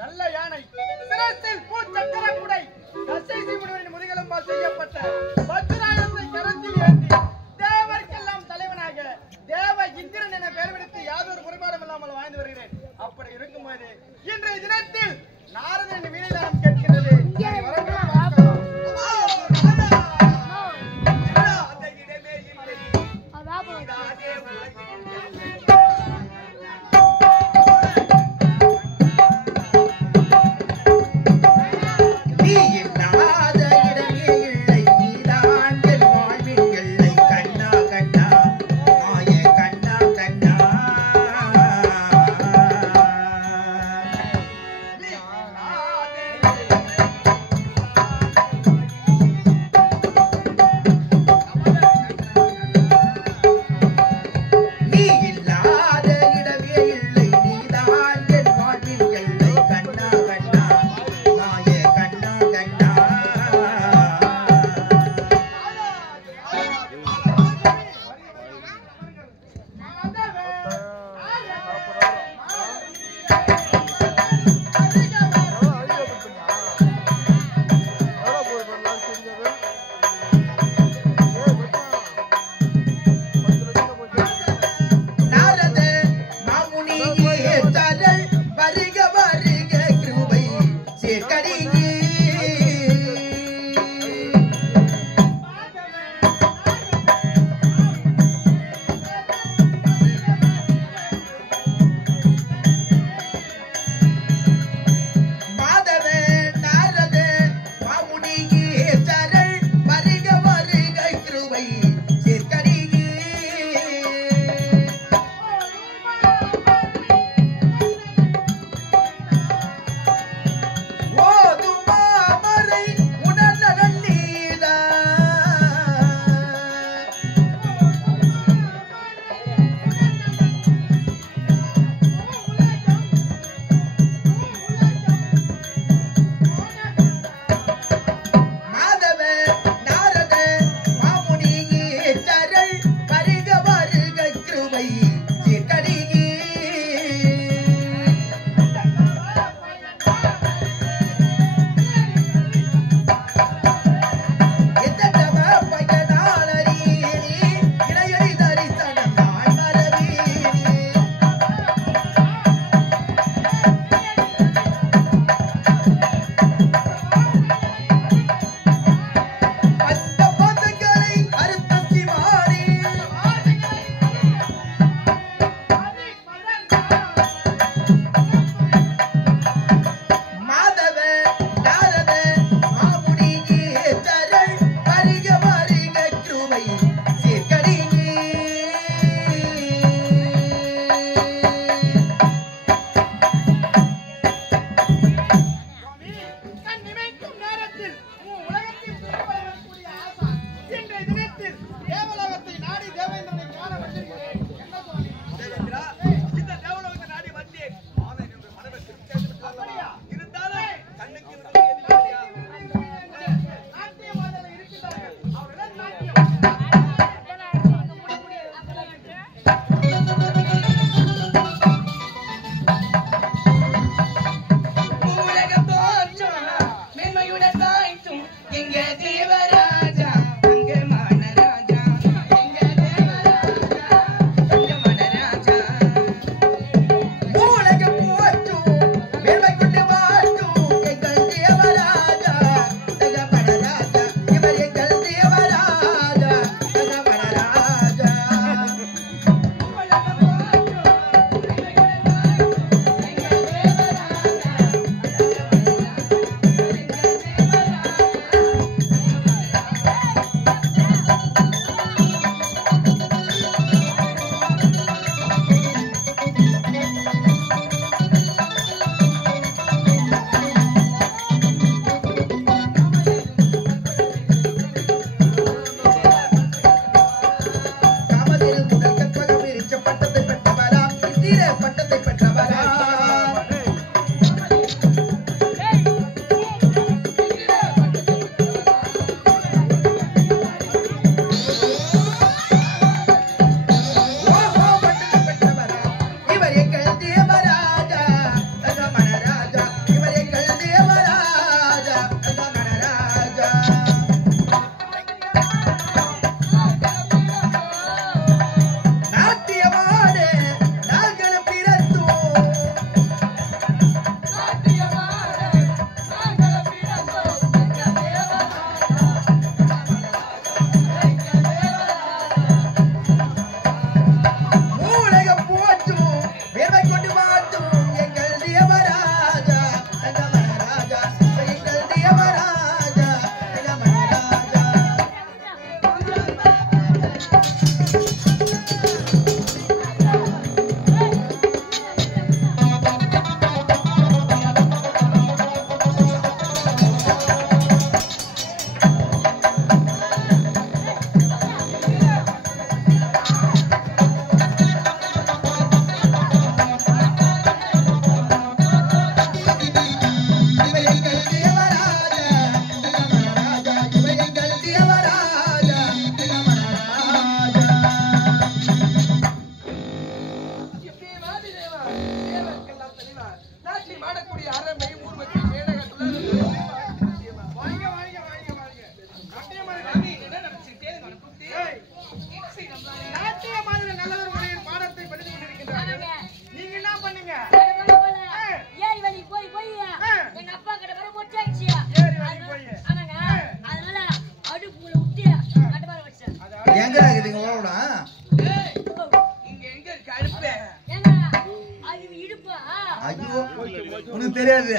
நல்ல யானை சிரசில் பூச்சக்கர குடை தசைசி முனிவரின் முதுகெலும்பால் செய்யப்பட்ட வஜ்ராயுதத்தை கரத்தில் ஏந்தி தேவர்க்கெல்லாம் தலைவனாக தேவ இந்திரன் என பெயர் விடுத்து யாதொரு குறைபாடும் இல்லாமல் வாழ்ந்து வருகிறேன். அப்படி இருக்கும்போது இன்றைய தினத்தில் நாரதன் வீணைதானம் கேட்கிறது. அப்படி அறமை ஊர்வசி மேடகத்துல வாங்க வாங்க வாங்க வாங்க என்ன நடந்துச்சு நாட்டிய மாதிரி நல்லதொரு முறையில் பாடத்தை படித்துக் கொண்டிருக்கின்றார்கள். நீங்க என்ன பண்ணீங்க? ஏரி வழி போய் எங்க அப்பா கிட்ட வர மொட்டாயிடுச்சு. ஏரி வழி போய் அதனால அடுப்புல விட்டு கட்டபார வச்சேன். எங்க இருக்குதுங்க ஓடா இங்க எங்க இருக்கு அடுப்பு? ஏங்க அது இடுப்பா? ஐயோ உனக்கு தெரியாது.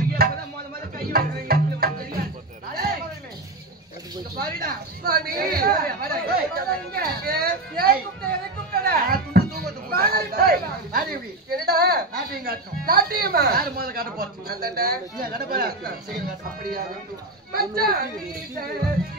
ஐயா அப்பதான் முத கை வைக்கிறீங்க. பாருடா பாவி நாட்டியமா யாரு முதல்ல காட்ட போறது? காட்ட போறா அப்படியா? மச்சான்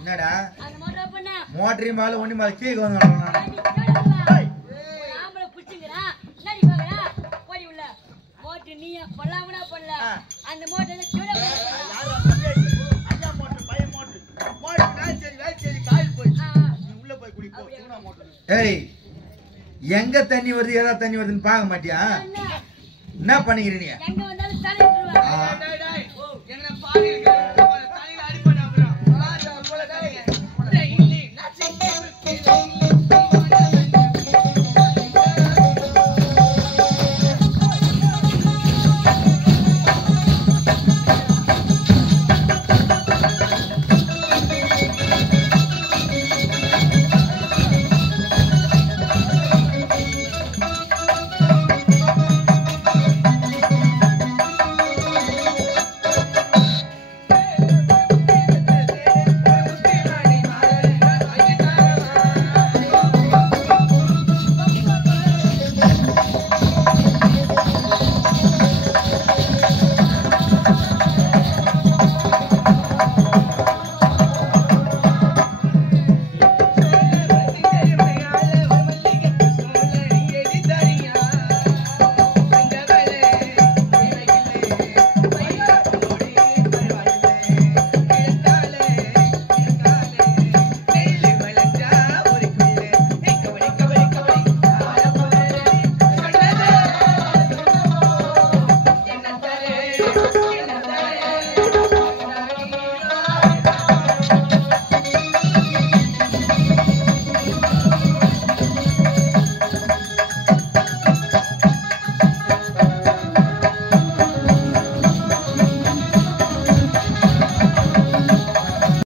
என்னடா அந்த மோட்டர் பண்ண மோட்டரி மேல ஒண்ணி மேல கீழே வந்து ஆம்பளை பிடிச்சுங்கிறா நடி பாக்குறா போடி உள்ள மோட்டர் நீ பல்லாமடா பண்ணல அந்த மோட்டர் கீழே ஐயா மோட்டர் பையன் மோட்டர் மோட்டர் வேச்சேரி காயில் போயிடுச்சு. நீ உள்ள போய் குடி போ. தூணா மோட்டர். ஏய் எங்க தண்ணி வருது ஏதா தண்ணி வருதுன்னு பார்க்க மாட்டியா? என்ன பண்ணிக்கிற நீ? எங்க வந்தாலும் தலை விட்டுருவா. என்ன பாடி இருக்கு தலையில அடிப்பட அப்புறம் பாடா போல டேய் இல்ல நாச்சி ஏய்